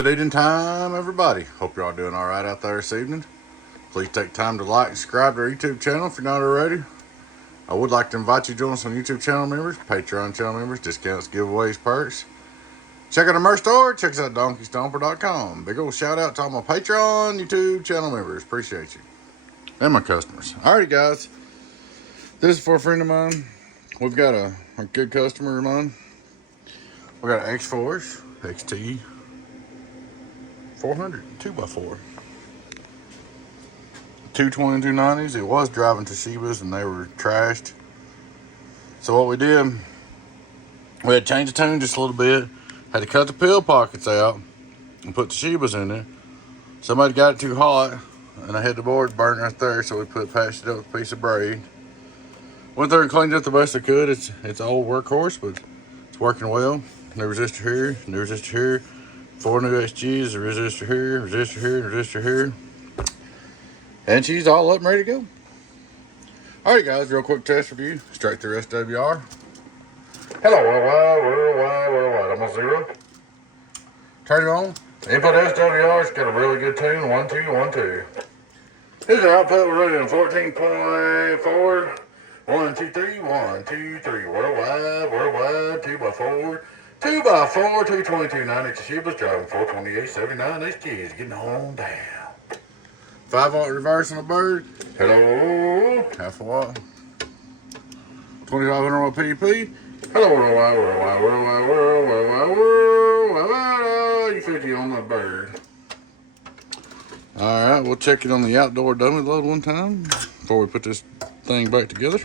Good evening time, everybody. Hope you're all doing all right out there this evening. Please take time to like and subscribe to our YouTube channel if you're not already. I would like to invite you to join us on YouTube channel members, Patreon channel members, discounts, giveaways, perks. Check out our merch store. Check us out at Stomper.com. Big old shout out to all my Patreon, YouTube channel members. Appreciate you. And my customers. Alrighty, guys. This is for a friend of mine. We've got a good customer of mine. We got an X-Force, XT 400, 2x4. 220 290s. It was driving Toshibas and they were trashed. So what we did, we had to change the tune just a little bit. Had to cut the pill pockets out and put Toshibas in there. Somebody got it too hot and I had the board burnt right there, so we patched it up with a piece of braid. Went there and cleaned it up the best I could. It's an old workhorse, but it's working well. New resistor here, new resistor here. 4 new SGs, a resistor here, resistor here, resistor here. And she's all up and ready to go. Alright guys, real quick test review. Straight through SWR. Hello worldwide, I'm on 0. Turn it on. Input SWR, it's got a really good tune. 1 2 1 2. Here's our output. We're running 14.4. 1 2 3 1 2 3. Worldwide 2x4. 2x4 220 290. Toshiba's driving 42879 SGs. Getting on down. 5-watt reverse on the bird. Hello. Half a watt. 2500 watt PDP. Hello worldwide. You 50 on the bird. Alright, we'll check it on the outdoor dummy load one time before we put this thing back together.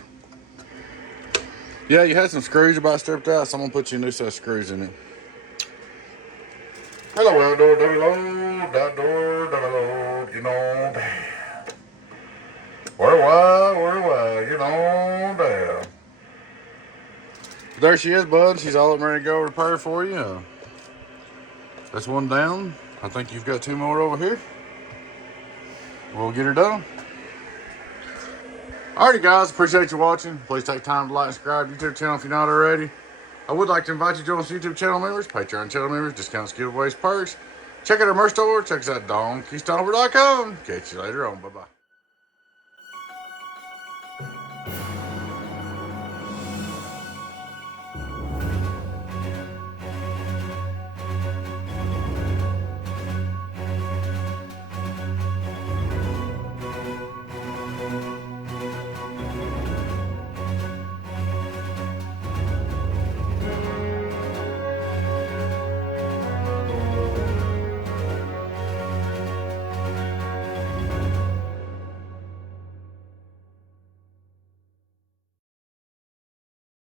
Yeah, you had some screws about stripped out, so I'm gonna put you a new set of screws in it. Hello, outdoor dummy load, you know, damn. Worldwide, you know, damn. There she is, bud. She's all up and ready to go repair for you. That's one down. I think you've got 2 more over here. We'll get her done. Alrighty guys, appreciate you watching. Please take time to like and subscribe to the YouTube channel if you're not already. I would like to invite you to join us YouTube channel members, Patreon channel members, discounts, giveaways, perks. Check out our merch store. Check us out at DonkeyStomper.com. Catch you later on. Bye-bye.